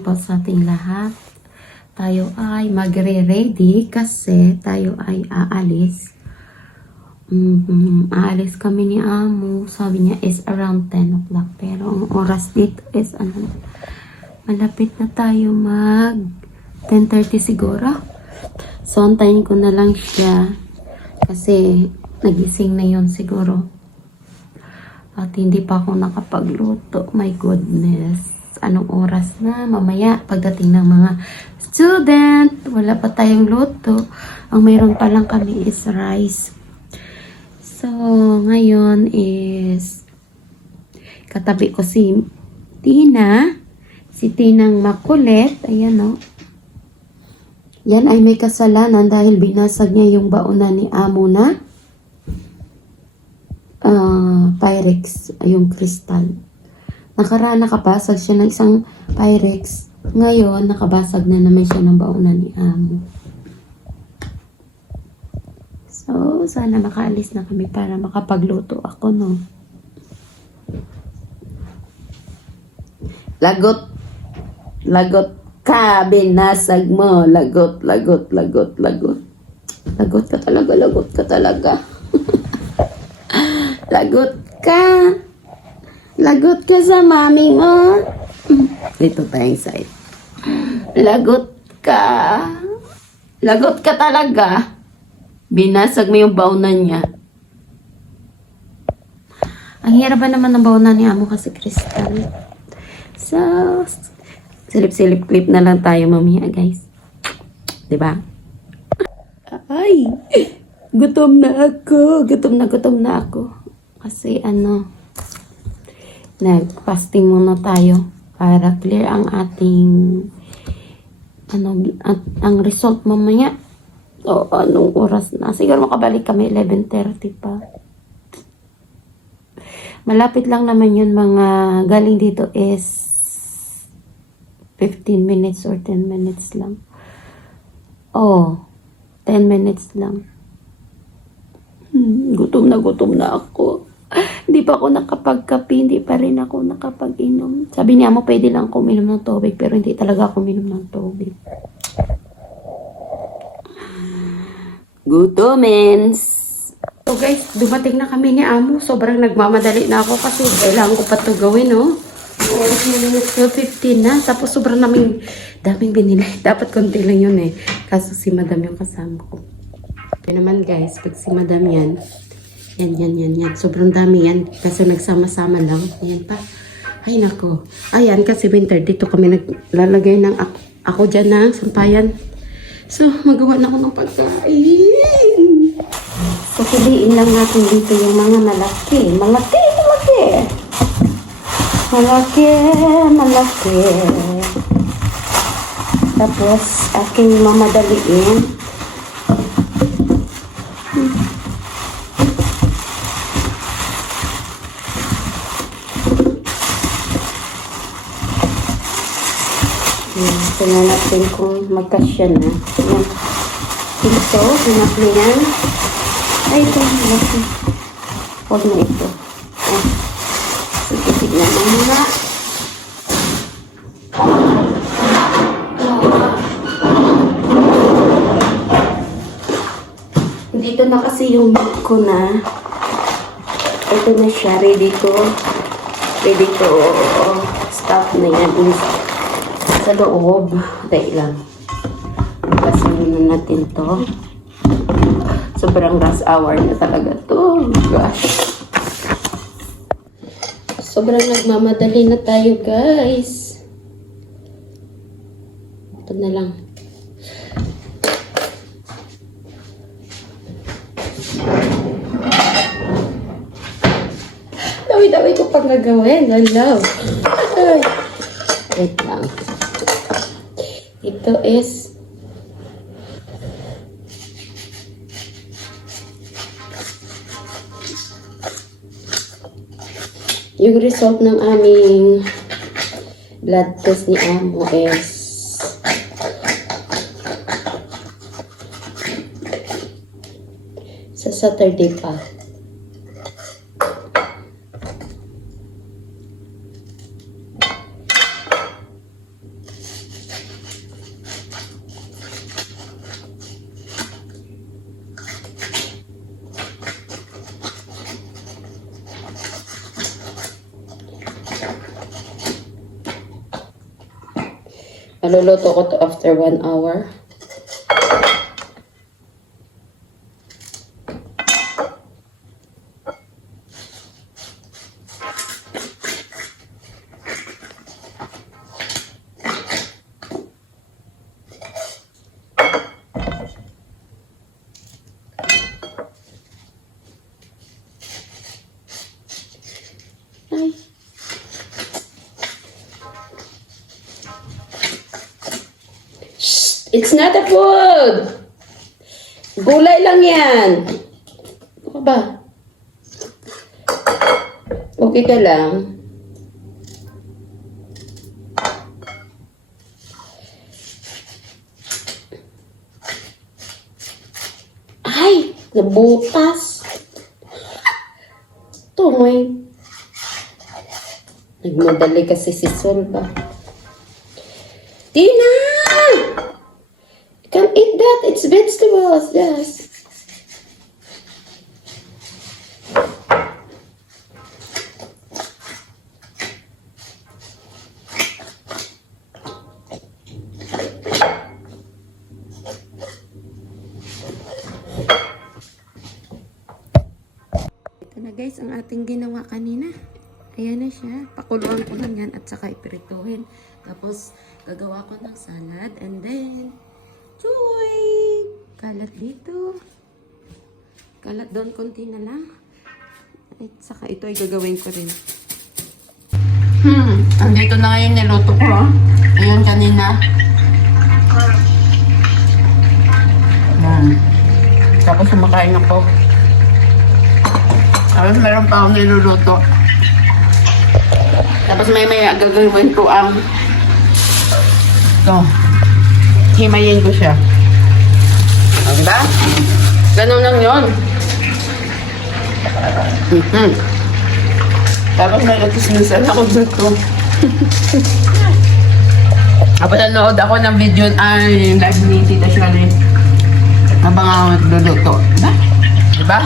Morning po sa ating lahat. Tayo ay magre-ready kasi tayo ay aalis. mm aalis kami ni Amo. Sabi niya is around 10 o'clock. Pero ang oras dito is ano, malapit na tayo mag 10.30 siguro. So, antayin ko na lang siya. Kasi nagising na yon siguro. At hindi pa ako nakapagluto. My goodness. Anong oras na? Mamaya, pagdating ng mga student, wala pa tayong luto. Ang mayroon pa lang kami is rice. So, ngayon is katabi ko si Tina. Si Tinang makulit. Ayan o. Yan ay may kasalanan dahil binasag niya yung bauna ni Amo na ah, Pyrex, yung crystal. Nakaraan nakabasag siya ng isang Pyrex. Ngayon, nakabasag na naman siya ng bauna ni Amo. So, sana makaalis na kami para makapagluto ako, no? Lagot. Lagot ka, binasag mo. Lagot, lagot, lagot, lagot. Lagot ka talaga, lagot ka talaga. Lagot ka. Lagot ka sa mami mo. Dito tayong side. Lagot ka. Lagot ka talaga. Binasag mo yung baunan niya. Ang hirap naman ng baunan ni Amo kasi Crystal? So, silip-silip clip na lang tayo mamaya guys. ba? Ay, gutom na ako. Gutom na gutom na ako. Kasi ano, nag-fasting muna tayo para clear ang ating ano, at, ang result mamaya. O anong oras na? Siguro makabalik kami 11.30 pa. Malapit lang naman yun mga galing dito is 15 minutes or 10 minutes lang. Oh, 10 minutes lang. Hmm, gutom na gutom na ako. Pa ako nakapagkape, hindi pa rin ako nakapag-inom. Sabi niya mo, pwede lang ako uminom ng tubig, pero hindi talaga ako uminom ng tubig. Gutomens! So guys, dumating na kami ni Amo. Sobrang nagmamadali na ako kasi kailangan ko pa ito gawin, no? Oras minutes 15 na. Tapos sobrang naming, daming binili. Dapat konti lang yun eh. Kaso si madam yung kasama ko. Yun naman guys, pag si madam yan, yan, yan, yan, yan. Sobrang dami yan. Kasi nagsama-sama lang. Yan pa. Ay, nako. Ayan, kasi winter. Dito kami naglalagay ng ako, ako dyan na sampayan. So, magawa na ako ng pagkain. Piliin lang natin dito yung mga malaki. Malaki, malaki. Malaki, malaki. Tapos, aking mamadaliin. Yan, tingnan natin kung magkasya na. Yan. Ito, hinap na yan. Ay, ito. Huwag na ito. Ay. Sige, tignan mo. Dito na kasi yung milk ko na. Ito na siya. Ready to. Ready to stop na yan. Sa loob. Dahil lang. Pasahin na natin to. Sobrang rush hour na talaga to. Gosh. Sobrang nagmamadali na tayo, guys. Ito na lang. Dami-dami ko pang gagawin. Hello. Ay. Wait lang. Ito is yung result ng aming blood test ni Amo is sa Saturday pa. Maluluto ko to after one hour. It's not a food! Gulay lang yan. Ano ba? Okay ka lang. Ay! Nabutas! Ito, may... Nagmadali kasi si Sol ba? Tina! That. It's vegetables. Yes. Ito na guys, ang ating ginawa kanina. Ayan na siya. Pakuluan ko lang yan at saka ipirituhin. Tapos, gagawa ko ng salad. And then, chuy! Kalat dito. Kalat doon konti na lang. At saka ito ay gagawin ko rin. Hmm, andito na ngayon niluto ko. Ayan kanina. Yan. Tapos kumakain ako. Tapos meron pa akong niluluto. Tapos may may gagawin ko ang ito. Himayin ko siya. O, diba? Ganun lang yun. Mhm. Tapos may natismisan ako dito. Tapos nanood ako ng video, ay, live ni Tita Shirley. Habang ako nagluluto. Diba? Diba?